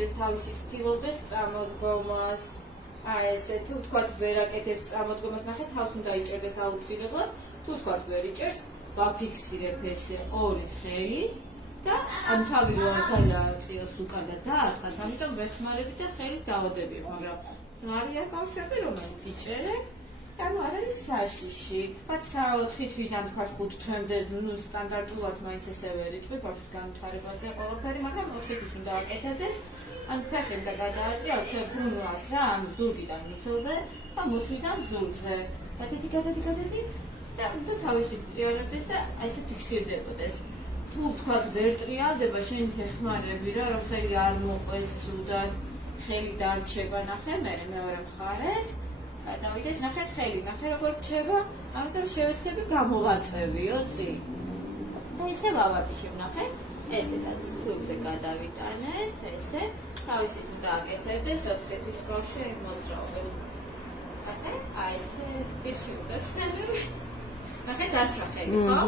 იწევდეს თავისი ცდილობდეს წამოდგომას. ესე თუ თქვათ ვერ აკეთებს წამოდგომას, ნახე თავს უნდა იჭერდეს აუცილებლად, თუ თქვათ ვერ იჭერს, ვაფიქსირებ ესე ორი ხელი და ამ თავი რომ გააწიოს უკან და დაარტყას, ამიტომ ვეხმარები და ხელით დავადებიებ, მაგრამ არიან ბავშვები, რომელიც იჭერენ, ანუ არ არის საშიში. მათ 4 თვიდან თქვათ 5 თვემდე ნუ სტანდარტულად მაინც ესე ვერ იჭრე ბავშვის განვითარებაზე ყველაფერი, მაგრამ 4 თვის უნდა აკეთებდეს. ან ფეხი უნდა გადააჭრიალო გუნდს რა, ანუ ზურგიდან მუცელზე და მუცლიდან ზურგზე. გადადი და თავისი ტრიალებდეს და აი ესე ფიქსირდებოდეს. თუ თქვათ ვერ ტრიალდება, შენ ეხმარები რა, რომ ხელი არ მოყვეს სრულად, ხელი დარჩება, ნახე მეორე მხარეს. გადავიდეს, ნახე ხელი, ნახე როგორ რჩება, ამიტომ შევეცდები გამოვაწევიო წინ. და ესე ვავატიშებ, ნახე, ესეთაც ზურგზე გადავიტანეთ, ესე. თავისით უნდა აკეთებდეს 4 თვის ბავშვი მოძრაობებს. ნახე, აი ესე პირში უდასხმები. ნახე დარჩა ხელი, ხო?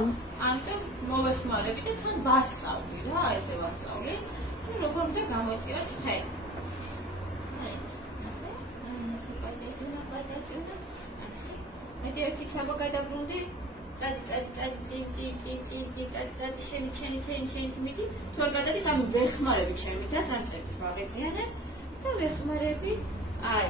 ამიტომ მოვეხმარები და თან ვასწავლი რა, ესე ვასწავლი. და როგორ უნდა გამოწიოს ხელი. მე ერთი ცაბო გადაბრუნდი, წადი შენი მიდი, თორ გადადის, ანუ ვეხმარები ჩემი და თან წეთის ვაღიზიანებ და ვეხმარები აი